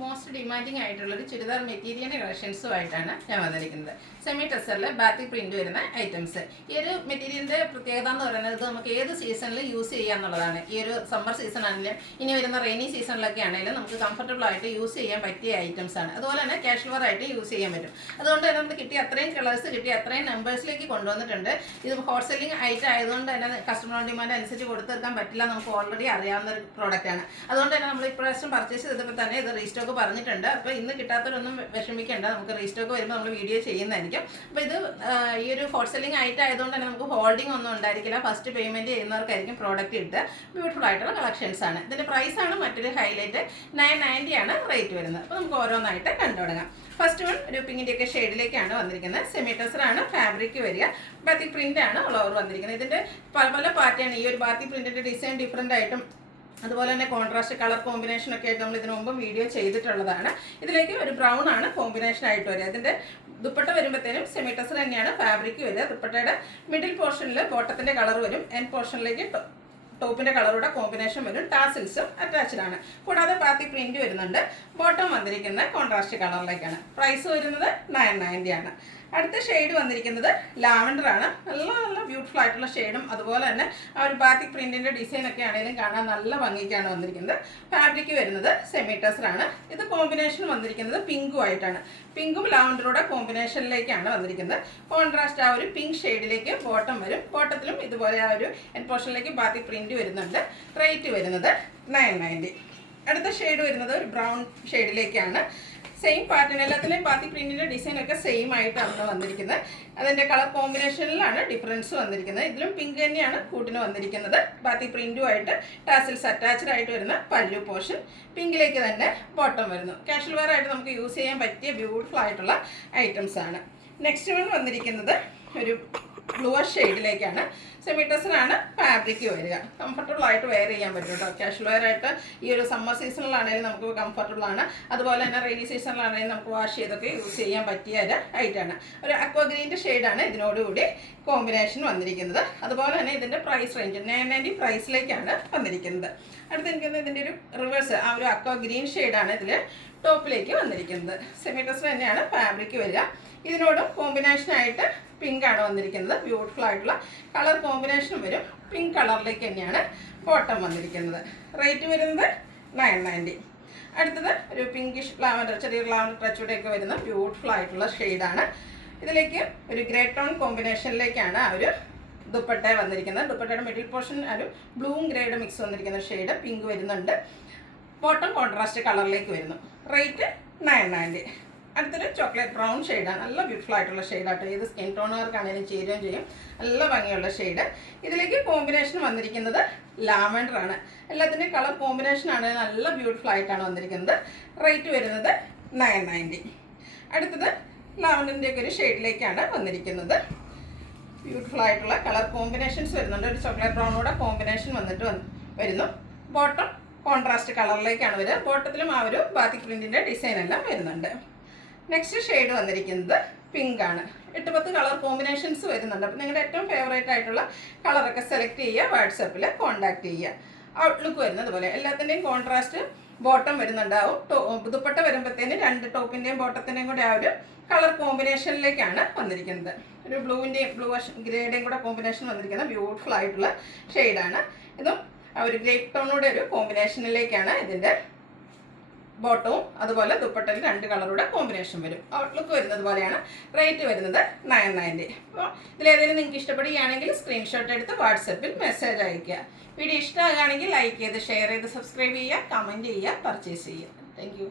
Most demanding ആയിട്ടുള്ളൊരു ചുരിദാർ മെറ്റീരിയലിൻ്റെ കളക്ഷൻസുമായിട്ടാണ് ഞാൻ വന്നിരിക്കുന്നത്. സെമി ടെസറിൽ ബാത്തി പ്രിന്റ് വരുന്ന ഐറ്റംസ്. ഈ ഒരു മെറ്റീരിയലിൻ്റെ പ്രത്യേകത എന്ന് പറയുന്നത് നമുക്ക് ഏത് സീസണിൽ യൂസ് ചെയ്യാന്നുള്ളതാണ്. ഈ ഒരു സമ്മർ സീസൺ ആണെങ്കിലും ഇനി വരുന്ന റെയിനി സീസണിലൊക്കെ ആണെങ്കിലും നമുക്ക് കംഫർട്ടബിൾ ആയിട്ട് യൂസ് ചെയ്യാൻ പറ്റിയ ഐറ്റംസ് ആണ്. അതുപോലെ തന്നെ കാഷ്വൽ വെയർ ആയിട്ട് യൂസ് ചെയ്യാൻ പറ്റും. അതുകൊണ്ട് തന്നെ നമുക്ക് കിട്ടിയ അത്രയും കളേഴ്സ് കിട്ടിയ അത്രയും നമ്പേഴ്സിലേക്ക് കൊണ്ടുവന്നിട്ടുണ്ട്. ഇത് ഹോട്ട് സെല്ലിംഗ് ഐറ്റം ആയതുകൊണ്ട് തന്നെ കസ്റ്റമർ ഡിമാൻഡ് അനുസരിച്ച് കൊടുത്തെടുക്കാൻ പറ്റില്ല, നമുക്ക് ഓൾറെഡി അറിയാവുന്ന ഒരു പ്രോഡക്റ്റ് ആണ്. അതുകൊണ്ട് തന്നെ നമ്മൾ ഇപ്രാവശ്യം പർച്ചേസ് ചെയ്തപ്പോൾ തന്നെ ഇത് റീസ്റ്റോക്ക് പറഞ്ഞിട്ടുണ്ട്. അപ്പോൾ ഇന്ന് കിട്ടാത്തവരൊന്നും വിഷമിക്കേണ്ട, നമുക്ക് റീസ്റ്റോക്ക് വരുമ്പോൾ നമ്മൾ വീഡിയോ ചെയ്യുന്നതായിരിക്കും. അപ്പോൾ ഇത് ഈ ഒരു ഹോട്ട് സെല്ലിംഗ് ഐറ്റം ആയതുകൊണ്ട് തന്നെ നമുക്ക് ഹോൾഡിംഗ് ഒന്നും ഉണ്ടായിരിക്കില്ല. ഫസ്റ്റ് പേയ്മെൻറ്റ് ചെയ്യുന്നവർക്കായിരിക്കും പ്രോഡക്റ്റ് കിട്ടുക. ബ്യൂട്ടിഫുൾ ആയിട്ടുള്ള കളക്ഷൻസ് ആണ്. ഇതിൻ്റെ പ്രൈസാണ് മറ്റൊരു ഹൈലൈറ്റ്. 990 ആണ് റേറ്റ് വരുന്നത്. അപ്പോൾ നമുക്ക് ഓരോന്നായിട്ട് കണ്ടു തുടങ്ങാം. ഫസ്റ്റ് വൺ ഒരു പിങ്കിൻ്റെയൊക്കെ ഷെയ്ഡിലേക്കാണ് വന്നിരിക്കുന്നത്. സെമി ടെസറാണ് ഫാബ്രിക് വരിക. ബാത്തിക് പ്രിൻ്റ് ആണ് ഓൾ ഓവർ വന്നിരിക്കുന്നത്. ഇതിൻ്റെ പല പല പാറ്റേൺ, ഈ ഒരു ബാത്തിക് പ്രിൻറ്റിൻ്റെ ഡിസൈൻ ഡിഫറെൻ്റ് ആയിട്ടും അതുപോലെ തന്നെ കോൺട്രാസ്റ്റ് കളർ കോമ്പിനേഷൻ ഒക്കെ ആയിട്ട് നമ്മൾ ഇതിനു മുമ്പ് വീഡിയോ ചെയ്തിട്ടുള്ളതാണ്. ഇതിലേക്ക് ഒരു ബ്രൗൺ ആണ് കോമ്പിനേഷൻ ആയിട്ട് വരിക. ഇതിൻ്റെ ദുപ്പട്ട വരുമ്പോഴത്തേനും സെമി ടെസർ തന്നെയാണ് ഫാബ്രിക് വരിക. ദുപ്പട്ടയുടെ മിഡിൽ പോർഷനിൽ ബോട്ടത്തിൻ്റെ കളർ വരും. എൻഡ് പോർഷനിലേക്ക് ടോപ്പിൻ്റെ കളറുടെ കോമ്പിനേഷൻ വരും. ടാസിൽസും അറ്റാച്ച്ഡ് ആണ്. കൂടാതെ ബാത്തിക് പ്രിന്റ് വരുന്നുണ്ട്. ബോട്ടം വന്നിരിക്കുന്ന കോൺട്രാസ്റ്റ് കളറിലേക്കാണ്. പ്രൈസ് വരുന്നത് 990 ആണ്. അടുത്ത ഷെയ്ഡ് വന്നിരിക്കുന്നത് ലാവൻഡർ ആണ്. നല്ല നല്ല ബ്യൂട്ടിഫുൾ ആയിട്ടുള്ള ഷെയ്ഡും അതുപോലെ തന്നെ ആ ഒരു ബാത്തിക് പ്രിന്റിൻ്റെ ഡിസൈൻ ഒക്കെ ആണെങ്കിലും കാണാൻ നല്ല ഭംഗിക്കാണ് വന്നിരിക്കുന്നത്. ഫാബ്രിക് വരുന്നത് സെമി ടെസറാണ്. ഇത് കോമ്പിനേഷൻ വന്നിരിക്കുന്നത് പിങ്കും ആയിട്ടാണ്. പിങ്കും ലാവൻഡറുടെ കോമ്പിനേഷനിലേക്കാണ് വന്നിരിക്കുന്നത്. കോൺട്രാസ്റ്റ് ആ ഒരു പിങ്ക് ഷെയ്ഡിലേക്ക് ബോട്ടം വരും. ബോട്ടത്തിലും ഇതുപോലെ ആ ഒരു എൻ പോർഷനിലേക്ക് ബാത്തിക് പ്രിന്റ് വരുന്നുണ്ട്. റേറ്റ് വരുന്നത് 990. അടുത്ത ഷെയ്ഡ് വരുന്നത് ഒരു ബ്രൗൺ ഷെയ്ഡിലേക്കാണ്. സെയിം പാറ്റേൺ, എല്ലാത്തിലെയും ബാത്തിക് പ്രിന്റിൻ്റെ ഡിസൈനൊക്കെ സെയിം ആയിട്ടാണ് വന്നിരിക്കുന്നത്. അതിൻ്റെ കളർ കോമ്പിനേഷനിലാണ് ഡിഫറൻസ് വന്നിരിക്കുന്നത്. ഇതിലും പിങ്ക് തന്നെയാണ് കൂട്ടിന് വന്നിരിക്കുന്നത്. ബാത്തിക് പ്രിന്റുമായിട്ട് ടാസിൽസ് അറ്റാച്ച്ഡ് ആയിട്ട് വരുന്ന പല്ലു പോർഷൻ. പിങ്കിലേക്ക് തന്നെ ബോട്ടം വരുന്നു. കാഷ്വൽ വെയർ ആയിട്ട് നമുക്ക് യൂസ് ചെയ്യാൻ പറ്റിയ ബ്യൂട്ടിഫുൾ ആയിട്ടുള്ള ഐറ്റംസ് ആണ്. നെക്സ്റ്റ് വൺ വന്നിരിക്കുന്നത് ഒരു ബ്ലൂവർ ഷെയ്ഡിലേക്കാണ്. സെമി ടെസറാണ് ഫാബ്രിക് വരിക. കംഫർട്ടബിൾ ആയിട്ട് വെയർ ചെയ്യാൻ പറ്റും കേട്ടോ. കാഷ്വൽ വെയർ ആയിട്ട് ഈ ഒരു സമ്മർ സീസണിലാണെങ്കിലും നമുക്ക് കംഫർട്ടബിൾ ആണ്. അതുപോലെ തന്നെ റെയിനി സീസണിലാണെങ്കിലും നമുക്ക് വാഷ് ചെയ്തൊക്കെ യൂസ് ചെയ്യാൻ പറ്റിയ ഒരു ഐറ്റമാണ്. ഒരു അക്വ ഗ്രീൻ്റെ ഷെയ്ഡാണ് ഇതിനോടുകൂടി കോമ്പിനേഷൻ വന്നിരിക്കുന്നത്. അതുപോലെ തന്നെ ഇതിൻ്റെ പ്രൈസ് റേഞ്ച് 990 പ്രൈസിലേക്കാണ് വന്നിരിക്കുന്നത്. അടുത്ത് എനിക്ക് ഇതിൻ്റെ ഒരു റിവേഴ്സ്, ആ ഒരു അക്വ ഗ്രീൻ ഷെയ്ഡാണ് ഇതിൽ ടോപ്പിലേക്ക് വന്നിരിക്കുന്നത്. സെമി ടെസർ തന്നെയാണ് ഫാബ്രിക് വരിക. ഇതിനോടും കോമ്പിനേഷനായിട്ട് പിങ്ക് ആണ് വന്നിരിക്കുന്നത്. ബ്യൂട്ടിഫുൾ ആയിട്ടുള്ള കളർ കോമ്പിനേഷൻ വരും. പിങ്ക് കളറിലേക്ക് തന്നെയാണ് ബോട്ടം വന്നിരിക്കുന്നത്. റേറ്റ് വരുന്നത് 990. അടുത്തത് ഒരു പിങ്കിഷ് ലാവൻഡർ, ചെറിയ ലാവൻഡർ ടച്ചൂടെയൊക്കെ വരുന്ന ബ്യൂട്ടിഫുൾ ആയിട്ടുള്ള ഷെയ്ഡാണ്. ഇതിലേക്ക് ഒരു ഗ്രേ ടോൺ കോമ്പിനേഷനിലേക്കാണ് ആ ഒരു ദുപ്പട്ട വന്നിരിക്കുന്നത്. ദുപ്പട്ടയുടെ മിഡിൽ പോർഷൻ ഒരു ബ്ലൂവും ഗ്രേയുടെ മിക്സ് വന്നിരിക്കുന്ന ഷെയ്ഡ്. പിങ്ക് വരുന്നുണ്ട്. ബോട്ടം കോൺട്രാസ്റ്റ് കളറിലേക്ക് വരുന്നു. റേറ്റ് 990. അടുത്തൊരു ചോക്ലേറ്റ് ബ്രൗൺ ഷെയ്ഡാണ്. നല്ല ബ്യൂട്ടിഫുൾ ആയിട്ടുള്ള ഷെയ്ഡാട്ടോ. ഏത് സ്കിൻ ടോണുകാർക്കാണെങ്കിലും ചേരുകയും ചെയ്യും. നല്ല ഭംഗിയുള്ള ഷെയ്ഡ്. ഇതിലേക്ക് കോമ്പിനേഷൻ വന്നിരിക്കുന്നത് ലാവൻഡർ ആണ്. എല്ലാത്തിൻ്റെയും കളർ കോമ്പിനേഷനാണ് നല്ല ബ്യൂട്ടിഫുൾ ആയിട്ടാണ് വന്നിരിക്കുന്നത്. റേറ്റ് വരുന്നത് 990. അടുത്തത് ലാവൻഡറിൻ്റെയൊക്കെ ഒരു ഷെയ്ഡിലേക്കാണ് വന്നിരിക്കുന്നത്. ബ്യൂട്ടിഫുൾ ആയിട്ടുള്ള കളർ കോമ്പിനേഷൻസ് വരുന്നുണ്ട്. ഒരു ചോക്ലേറ്റ് ബ്രൗണോടെ കോമ്പിനേഷൻ വന്നിട്ട് വരുന്നു. ബോട്ടം കോൺട്രാസ്റ്റ് കളറിലേക്കാണ് വരിക. ബോട്ടത്തിലും ആ ഒരു ബാത്തിക് പ്രിന്റിൻ്റെ ഡിസൈൻ എല്ലാം വരുന്നുണ്ട്. നെക്സ്റ്റ് ഷെയ്ഡ് വന്നിരിക്കുന്നത് പിങ്ക് ആണ്. 8-10 കളർ കോമ്പിനേഷൻസ് വരുന്നുണ്ട്. അപ്പോൾ നിങ്ങളുടെ ഏറ്റവും ഫേവറേറ്റ് ആയിട്ടുള്ള കളറൊക്കെ സെലക്ട് ചെയ്യുക, വാട്സാപ്പിൽ കോൺടാക്ട് ചെയ്യുക. ഔട്ട്ലുക്ക് വരുന്നത് പോലെ എല്ലാത്തിൻ്റെയും കോൺട്രാസ്റ്റ് ബോട്ടം വരുന്നുണ്ടാവും. ദുപ്പട്ട വരുമ്പോഴത്തേന് രണ്ട് ടോപ്പിൻ്റെയും ബോട്ടത്തിൻ്റെയും കൂടെ ആ ഒരു കളർ കോമ്പിനേഷനിലേക്കാണ് വന്നിരിക്കുന്നത്. ഒരു ബ്ലൂവിൻ്റെയും ബ്ലൂ ഗ്രേയുടെയും കൂടെ കോമ്പിനേഷൻ വന്നിരിക്കുന്ന ബ്യൂട്ടിഫുൾ ആയിട്ടുള്ള ഷെയ്ഡാണ്. ഇതും ഒരു ഗ്രേപ്പ് ടോണോടെ ഒരു കോമ്പിനേഷനിലേക്കാണ് ഇതിൻ്റെ ബോട്ടവും അതുപോലെ ദുപ്പട്ടയിൽ രണ്ട് കളറുടെ കോമ്പിനേഷൻ വരും. ഔട്ട്ലുക്ക് വരുന്നത് പോലെയാണ്. റേറ്റ് വരുന്നത് 990. അപ്പോൾ ഇതിലേതെങ്കിലും നിങ്ങൾക്ക് ഇഷ്ടപ്പെടുകയാണെങ്കിൽ സ്ക്രീൻഷോട്ട് എടുത്ത് വാട്സപ്പിൽ മെസ്സേജ് അയയ്ക്കുക. വീഡിയോ ഇഷ്ടമാകുകയാണെങ്കിൽ ലൈക്ക് ചെയ്ത് ഷെയർ ചെയ്ത് സബ്സ്ക്രൈബ് ചെയ്യുക, കമൻറ്റ് ചെയ്യുക, പർച്ചേസ് ചെയ്യുക. താങ്ക്